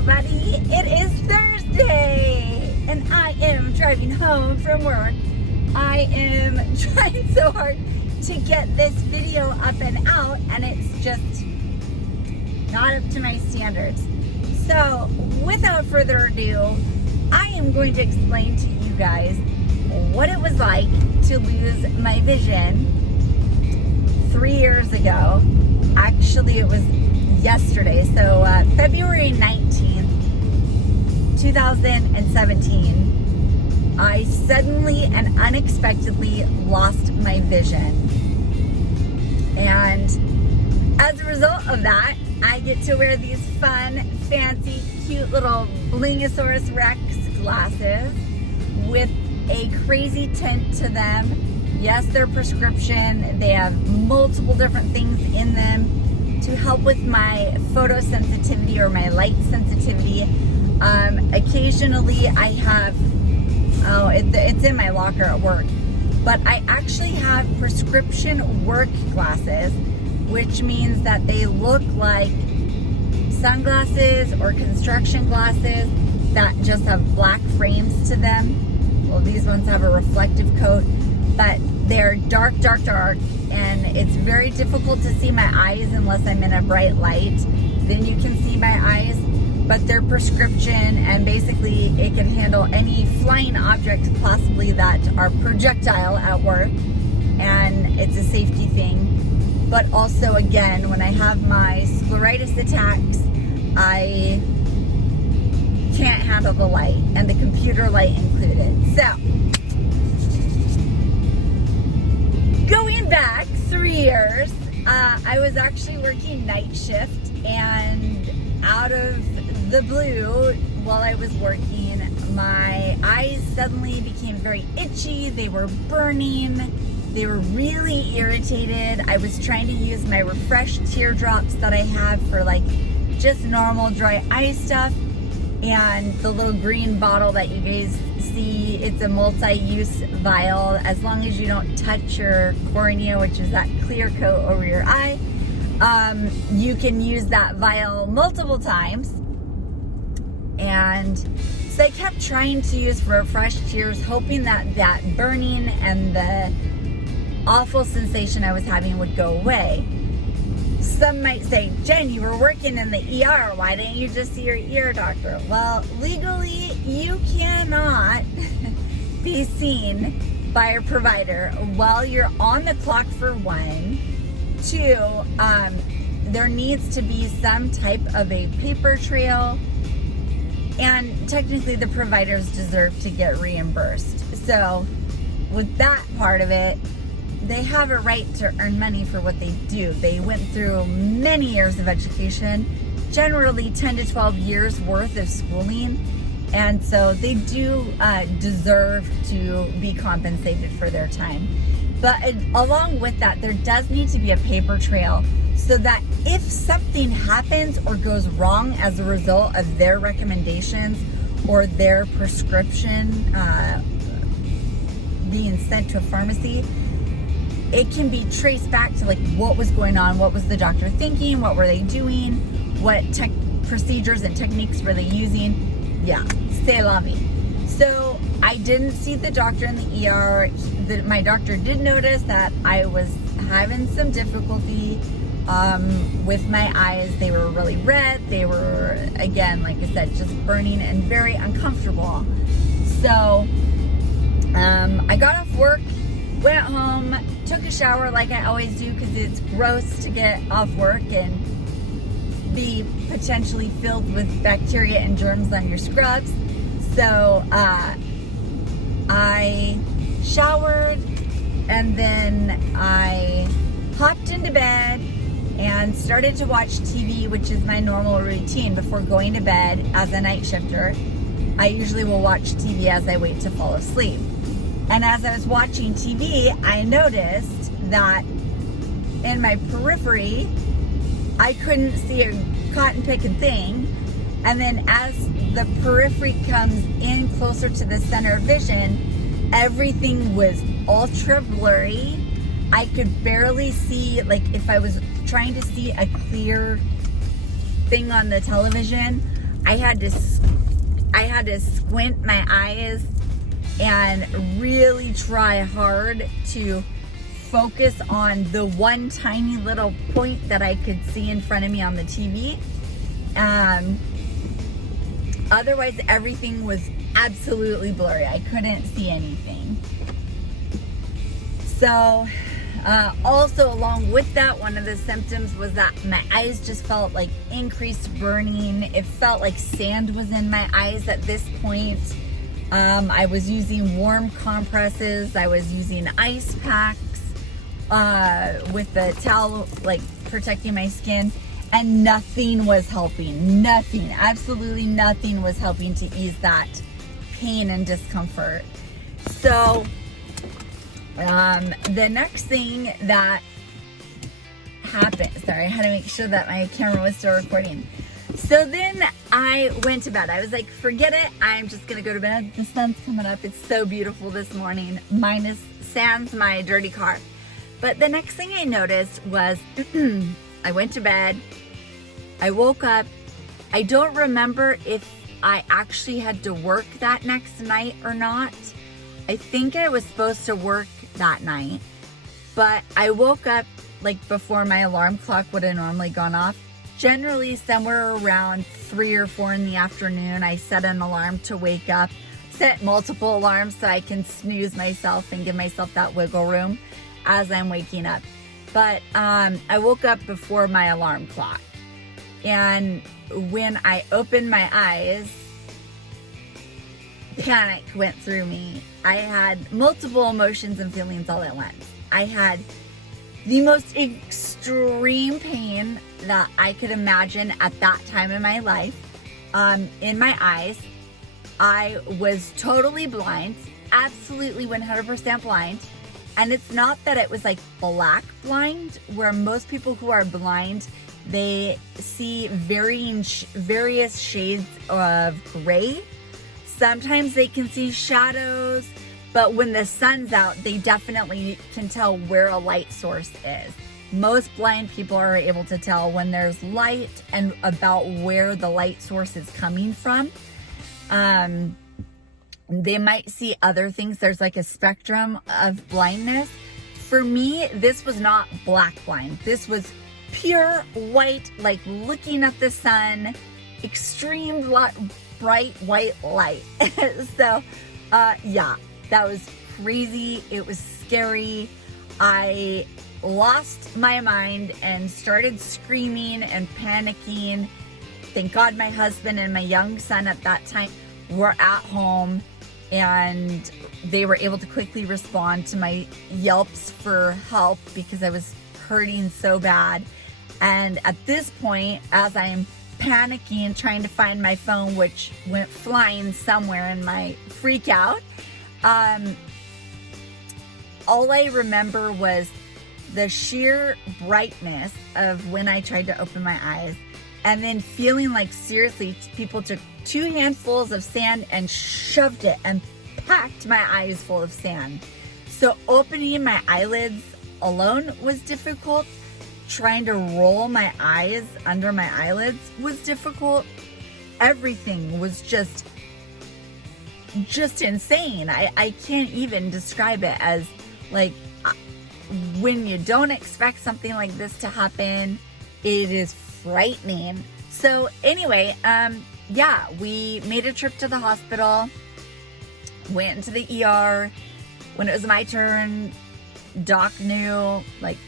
everybody. It is Thursday and I am driving home from work. I am trying so hard to get this video up and out, and it's just not up to my standards. So without further ado, I am going to explain to you guys what it was like to lose my vision 3 years ago. Actually, it was yesterday, so February 19th, 2017, I suddenly and unexpectedly lost my vision. And as a result of that, I get to wear these fun, fancy, cute little Blingosaurus Rex glasses with a crazy tint to them. Yes, they're prescription. They have multiple different things in them to help with my photosensitivity or my light sensitivity. Occasionally I have, it's in my locker at work, but I actually have prescription work glasses, which means that they look like sunglasses or construction glasses that just have black frames to them. Well, these ones have a reflective coat, but they're dark, and it's very difficult to see my eyes unless I'm in a bright light. Then you can see my eyes, but they're prescription, and basically it can handle any flying objects possibly that are projectile at work, and it's a safety thing. But also, again, when I have my scleritis attacks, I can't handle the light, and the computer light included. So going back 3 years, I was actually working night shift, and out of the blue, while I was working, my eyes suddenly became very itchy. They were burning. They were really irritated. I was trying to use my Refresh teardrops that I have for like just normal dry eye stuff, and the little green bottle that you guys see, it's a multi-use vial. As long as you don't touch your cornea, which is that clear coat over your eye, you can use that vial multiple times. And so I kept trying to use Refresh Tears, hoping that that burning and the awful sensation I was having would go away. Some might say, Jen, you were working in the ER. Why didn't you just see your ear doctor? Well, legally, you cannot be seen by a provider while you're on the clock, for one. Two, there needs to be some type of a paper trail, and technically the providers deserve to get reimbursed. So with that part of it, they have a right to earn money for what they do. They went through many years of education, generally 10 to 12 years worth of schooling, and so they do deserve to be compensated for their time. But along with that, there does need to be a paper trail, so that if something happens or goes wrong as a result of their recommendations or their prescription being sent to a pharmacy, it can be traced back to like what was going on, what was the doctor thinking, what were they doing, what procedures and techniques were they using. Yeah, c'est la vie. So I didn't see the doctor in the ER. My doctor did notice that I was having some difficulty with my eyes. They were really red. They were, again, like I said, just burning and very uncomfortable. So I got off work, went home, took a shower like I always do, because it's gross to get off work and be potentially filled with bacteria and germs on your scrubs. So I showered, and then I hopped into bed and started to watch TV, which is my normal routine before going to bed as a night shifter. I usually will watch TV as I wait to fall asleep. And as I was watching TV, I noticed that in my periphery, I couldn't see a cotton picking thing. And then as the periphery comes in closer to the center of vision, everything was ultra blurry. I could barely see, like if I was trying to see a clear thing on the television, I had to squint my eyes and really try hard to focus on the one tiny little point that I could see in front of me on the TV. Otherwise, everything was absolutely blurry. I couldn't see anything. So, also along with that, one of the symptoms was that my eyes just felt like increased burning. It felt like sand was in my eyes at this point. I was using warm compresses. I was using ice packs with the towel, like protecting my skin, and nothing was helping. Nothing, absolutely nothing was helping to ease that pain and discomfort. So the next thing that happened, sorry, I had to make sure that my camera was still recording. So then I went to bed. I was like, forget it, I'm just gonna go to bed. The sun's coming up. It's so beautiful this morning, sans my dirty car. But the next thing I noticed was I went to bed, I woke up. I don't remember if I actually had to work that next night or not. I think I was supposed to work that night, but I woke up like before my alarm clock would have normally gone off. Generally somewhere around 3 or 4 in the afternoon, I set an alarm to wake up, set multiple alarms so I can snooze myself and give myself that wiggle room as I'm waking up. But I woke up before my alarm clock. And when I opened my eyes, panic went through me. I had multiple emotions and feelings all at once. I had the most extreme pain that I could imagine at that time in my life in my eyes. I was totally blind, absolutely 100% blind. And it's not that it was like black blind, where most people who are blind, they see various shades of gray. Sometimes they can see shadows, but when the sun's out, they definitely can tell where a light source is. Most blind people are able to tell when there's light and about where the light source is coming from. They might see other things. There's like a spectrum of blindness. For me, this was not black blind. This was pure white, like looking at the sun, extreme bright white light. So, yeah, that was crazy. It was scary. I lost my mind and started screaming and panicking. Thank God my husband and my young son at that time were at home, and they were able to quickly respond to my yelps for help because I was hurting so bad. And at this point, as I'm panicking, trying to find my phone, which went flying somewhere in my freak out, all I remember was the sheer brightness of when I tried to open my eyes, and then feeling like seriously people took 2 handfuls of sand and shoved it and packed my eyes full of sand. So opening my eyelids alone was difficult. Trying to roll my eyes under my eyelids was difficult. Everything was just insane. I can't even describe it as like when you don't expect something like this to happen, it is frightening. So anyway, yeah, we made a trip to the hospital, went into the ER. When it was my turn, doc knew, like,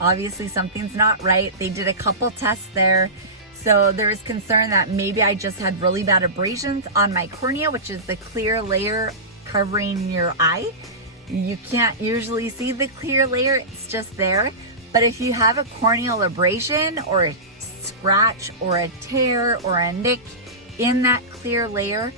obviously something's not right. They did a couple tests there. So there was concern that maybe I just had really bad abrasions on my cornea, which is the clear layer covering your eye. You can't usually see the clear layer, it's just there. But if you have a corneal abrasion or a scratch or a tear or a nick in that clear layer,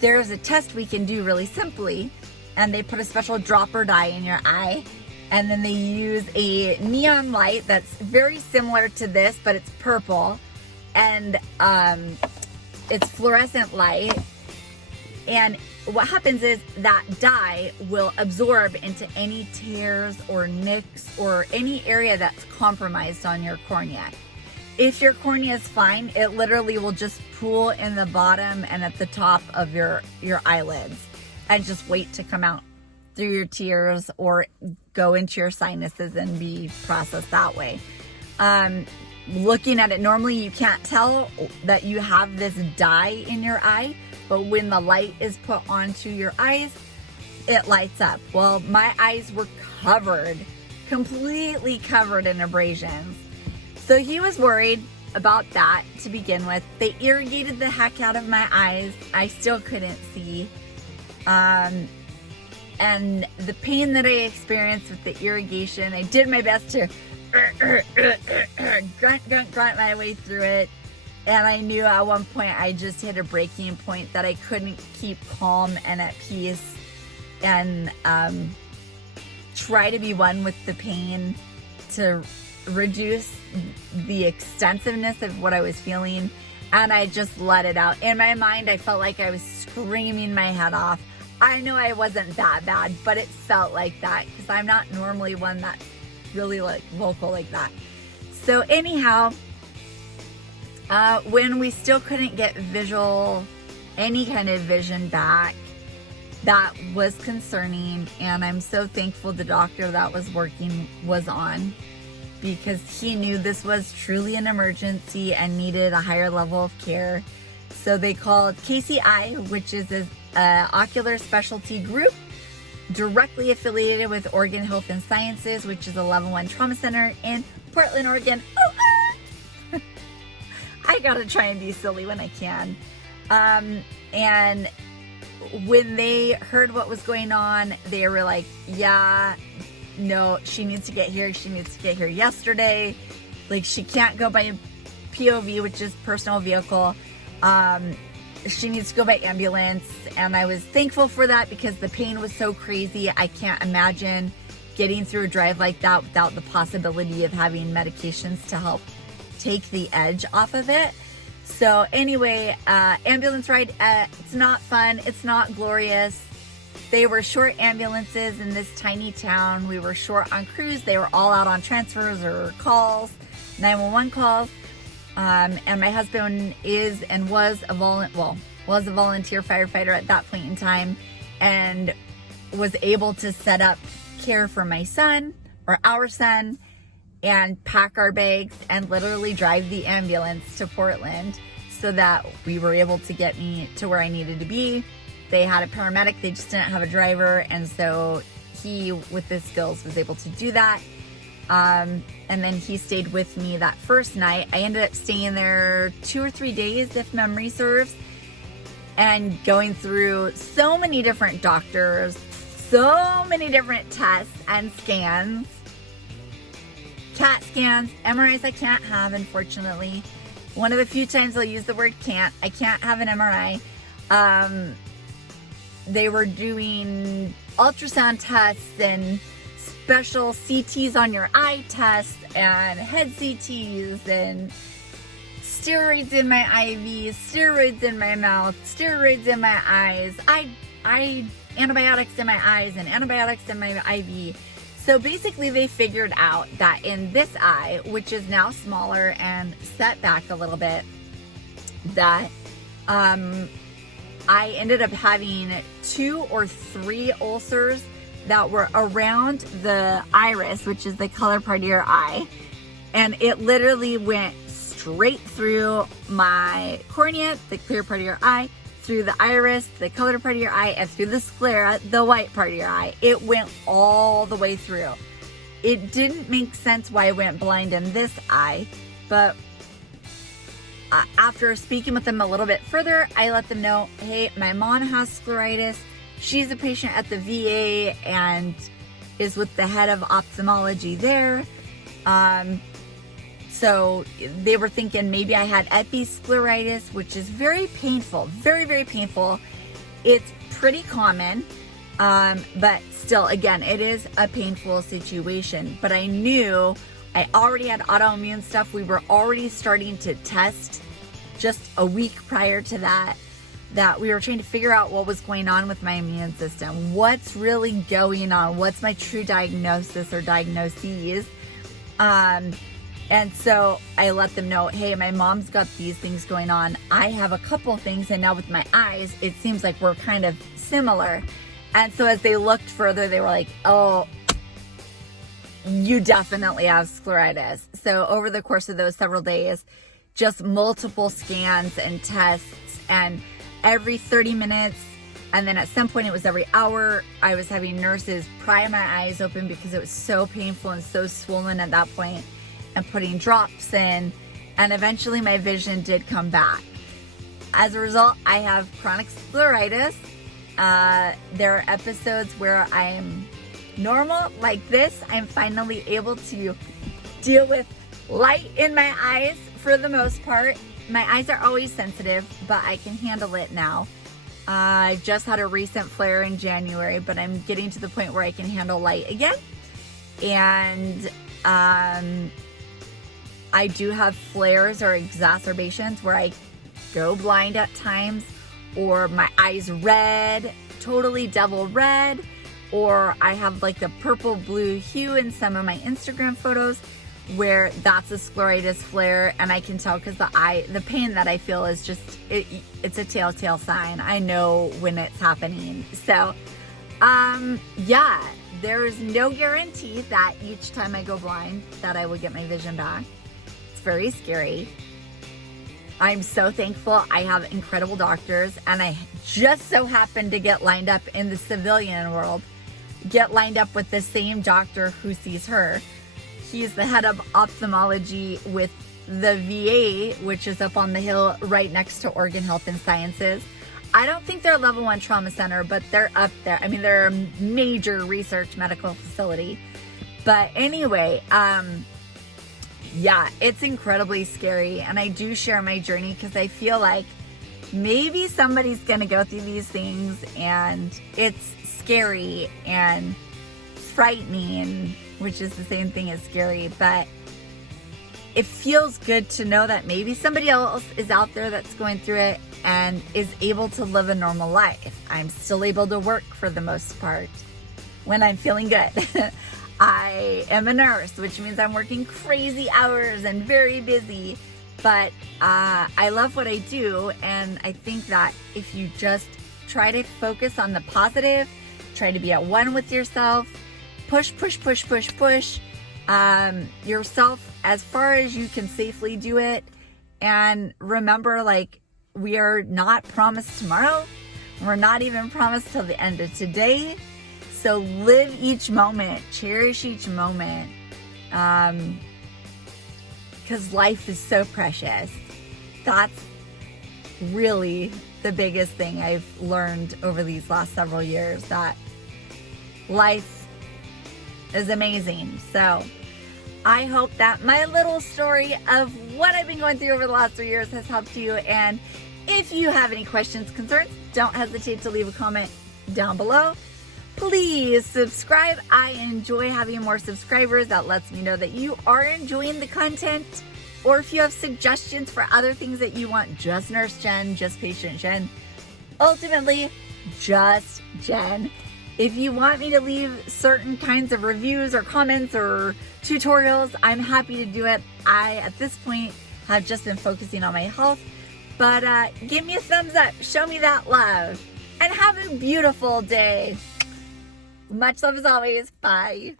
there's a test we can do really simply. And they put a special dropper dye in your eye. And then they use a neon light that's very similar to this, but it's purple. And it's fluorescent light. And what happens is that dye will absorb into any tears or nicks or any area that's compromised on your cornea. if your cornea is fine, it literally will just pool in the bottom and at the top of your eyelids and just wait to come out through your tears or go into your sinuses and be processed that way. Looking at it, normally you can't tell that you have this dye in your eye, but when the light is put onto your eyes, it lights up. Well, my eyes were completely covered in abrasions. So he was worried about that to begin with. They irrigated the heck out of my eyes. I still couldn't see. And the pain that I experienced with the irrigation, I did my best to grunt my way through it. And I knew at one point I just hit a breaking point that I couldn't keep calm and at peace and try to be one with the pain to reduce the extensiveness of what I was feeling. And I just let it out. In my mind, I felt like I was screaming my head off. I know I wasn't that bad, but it felt like that because I'm not normally one that's really like vocal like that. So anyhow, when we still couldn't get any kind of vision back, that was concerning. And I'm so thankful the doctor that was working was on, because he knew this was truly an emergency and needed a higher level of care. So they called KCI, which is an ocular specialty group directly affiliated with Oregon Health and Sciences, which is a level 1 trauma center in Portland, Oregon. I gotta try and be silly when I can. And when they heard what was going on, they were like, yeah, no, she needs to get here. She needs to get here yesterday. Like, she can't go by POV, which is personal vehicle. She needs to go by ambulance. And I was thankful for that because the pain was so crazy. I can't imagine getting through a drive like that without the possibility of having medications to help take the edge off of it. So anyway, ambulance ride, it's not fun. It's not glorious. They were short ambulances in this tiny town. We were short on crews. They were all out on transfers or calls, 911 calls. And my husband is and was a volunteer firefighter at that point in time, and was able to set up care for my son, or our son, and pack our bags and literally drive the ambulance to Portland so that we were able to get me to where I needed to be. They had a paramedic, they just didn't have a driver, and so he, with his skills, was able to do that. And then he stayed with me that first night. I ended up staying there 2 or 3 days, if memory serves, and going through so many different doctors, so many different tests and scans, CAT scans, MRIs I can't have, unfortunately. One of the few times I'll use the word can't. I can't have an MRI. They were doing ultrasound tests and special CTs on your eye tests and head CTs and steroids in my IV, steroids in my mouth, steroids in my eyes, antibiotics in my eyes and antibiotics in my IV. So basically they figured out that in this eye, which is now smaller and set back a little bit, that I ended up having 2 or 3 ulcers that were around the iris, which is the color part of your eye. And it literally went straight through my cornea, the clear part of your eye, through the iris, the colored part of your eye, and through the sclera, the white part of your eye. It went all the way through. It didn't make sense why I went blind in this eye, but after speaking with them a little bit further, I let them know, hey, my mom has scleritis. She's a patient at the VA and is with the head of ophthalmology there. So they were thinking maybe I had episcleritis, which is very painful, very, very painful. It's pretty common, but still, again, it is a painful situation. But I knew I already had autoimmune stuff. We were already starting to test just a week prior to that we were trying to figure out what was going on with my immune system. What's really going on? What's my true diagnosis or diagnoses? And so I let them know, hey, my mom's got these things going on. I have a couple things, and now with my eyes, it seems like we're kind of similar. And so as they looked further, they were like, oh, you definitely have scleritis. So over the course of those several days, just multiple scans and tests, and every 30 minutes, and then at some point it was every hour, I was having nurses pry my eyes open because it was so painful and so swollen at that point, and putting drops in, and eventually my vision did come back. As a result, I have chronic scleritis. There are episodes where I'm normal like this. I'm finally able to deal with light in my eyes for the most part. My eyes are always sensitive, but I can handle it now. I just had a recent flare in January, but I'm getting to the point where I can handle light again. And I do have flares or exacerbations where I go blind at times, or my eyes red, totally devil red, or I have like the purple blue hue in some of my Instagram photos where that's a scleritis flare, and I can tell because the pain that I feel is just, it's a telltale sign. I know when it's happening. So, yeah, there's no guarantee that each time I go blind that I will get my vision back. It's very scary. I'm so thankful I have incredible doctors, and I just so happened to get lined up in the civilian world, get lined up with the same doctor who sees her. He's the head of ophthalmology with the VA, which is up on the hill right next to Oregon Health and Sciences. I don't think they're a level 1 trauma center, but they're up there. I mean, they're a major research medical facility. But anyway, yeah, it's incredibly scary. And I do share my journey because I feel like maybe somebody's going to go through these things, and it's scary and frightening, which is the same thing as scary, but it feels good to know that maybe somebody else is out there that's going through it and is able to live a normal life. I'm still able to work for the most part when I'm feeling good. I am a nurse, which means I'm working crazy hours and very busy, but I love what I do, and I think that if you just try to focus on the positive, try to be at one with yourself, push yourself as far as you can safely do it. And remember, like, we are not promised tomorrow. We're not even promised till the end of today. So live each moment, cherish each moment. Because life is so precious. That's really the biggest thing I've learned over these last several years, that life is amazing. So I hope that my little story of what I've been going through over the last 3 years has helped you. And if you have any questions, concerns, don't hesitate to leave a comment down below. Please subscribe. I enjoy having more subscribers. That lets me know that you are enjoying the content. Or if you have suggestions for other things that you want, just Nurse Jen, just Patient Jen, ultimately just Jen. If you want me to leave certain kinds of reviews or comments or tutorials, I'm happy to do it. I, at this point, have just been focusing on my health. But give me a thumbs up. Show me that love. And have a beautiful day. Much love as always. Bye.